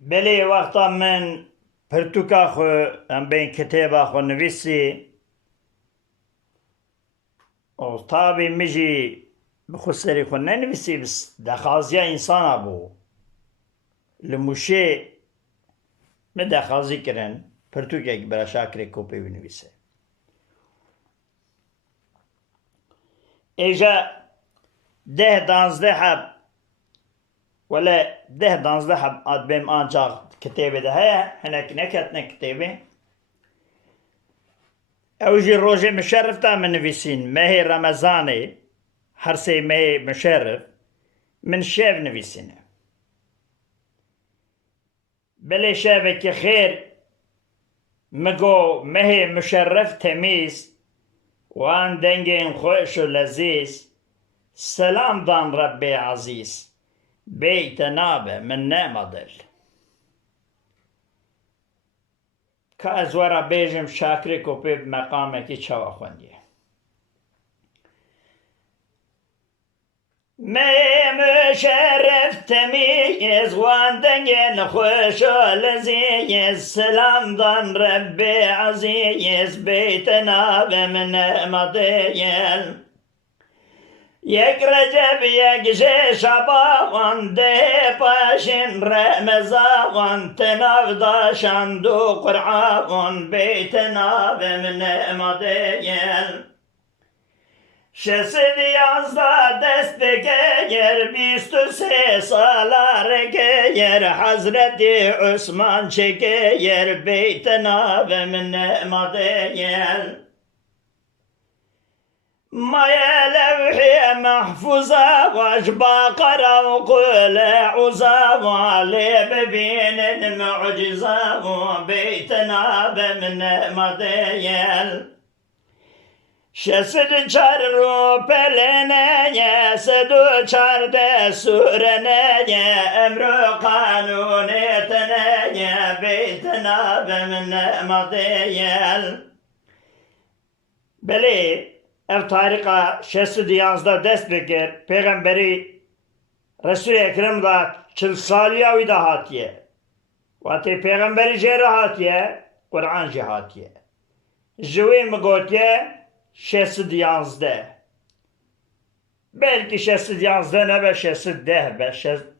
بله وقتا من پرتوکا خو ام بین کتابا خو نویسی او تابی مجی بخو سری خو ننویسی بس دخازی انسان بو لموشه me dexazî kirin pirtûkek bira şakirê kopê binivîse. Êja deh danzdeh heb wele deh danzdeh heb adbêm ancak kitêbê de heye hinek neketine kitêbê. Ew jî rojê müşerrif da min nivîsîn mehê Remezanê her sê mehê müşerrif min şev nivîsîne. بله شبه که خیر مگو مه مشرف تمیز وان دنگین خوش و لذیذ سلام دان رب عزیز بیت نابه من نعم دل که از ورا بیجم شاکری کو پی مقامه کی چوا خوندیه مشرف تمیز وان دنگین خوش و لذیذ سلام دان رب عزیز بیت ناب من مدیل یک رجب یک شباوان ده پاشن رمزاوان تناف داشان دو قرعاوان بیت ناب من مدیل شصد یازده دست بگیر 23 سالار گیر حضرت عثمان چگیر بیت ناب من مدیر مایا لوحی محفوظه واج باقره و قول عوزه والی ببینن معجزه و بیت ناب من مدیر شصد چار رو پلنه سدو چار دستورنه امر قانونیتنه بیت ناب من مدیل بله ev tariqa 611 dest bikir Peygamberi Resul-i Ekrem da 40 saliya wî da hatiye watê Peygamberi jê re hatiye Kur'an jî hatiye ji wê min gotiye 611 belki 611 nebe 610 be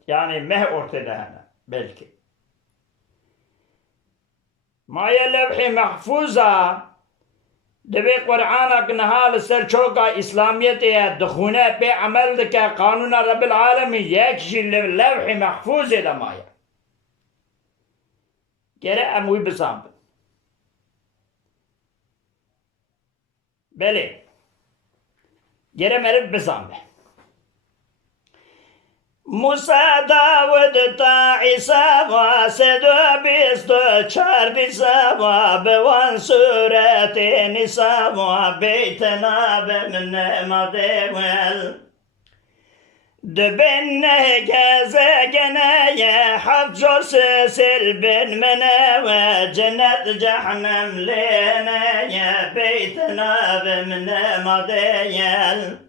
yani meh ortada hene belki maya levh-i mahfuza دبی قرآن اکنها لسر چوکا اسلامیت ہے دخونے پہ عمل دکا قانون رب العالمین یک جی لوح محفوظ لمایا گره اموی بزام بله گره مرد بزام موسى داود تا عيسى واسد وبيست چار بسوا بوان سورة نساء وبيتنا بمن مدول دبنه جازقنا يا حفظ سلسل بن منا وجنة جحنم لنا يا بيتنا بمن مدول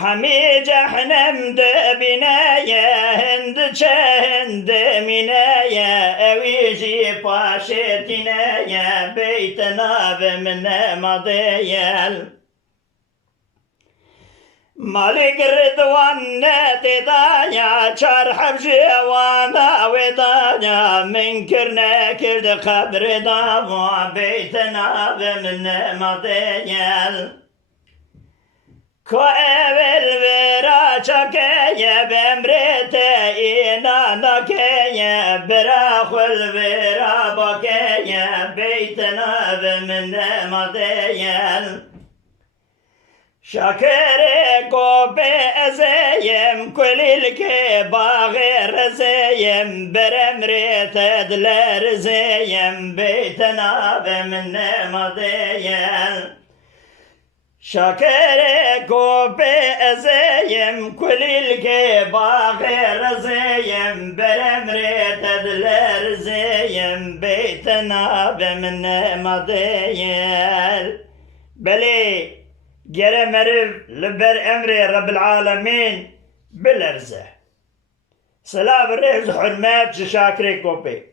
همی جهنم دبینا یا هند چه هند مینا یا اویجی پاشتینا یا بیت ناب من مدیل مالک ردوان نتدا یا چار حبجی وانا ودانا من کرنا کرد خبر دا و بیت ناب من مدیل که اول برا چکه بمرت اینا نکه برا خل برا باکه بیتنا بمن مدیل شکر کو به ازیم کلیل که باغر زیم برمرت دلر زیم بیتنا بمن مدیل شاکر کو به ازیم کلیل که باغر زیم برمرت دلر زیم بیتنا بمن مدیل بله گره مرف لبر امر رب العالمین بلرزه Sıla ve rez hürmet ji şakirê kopê.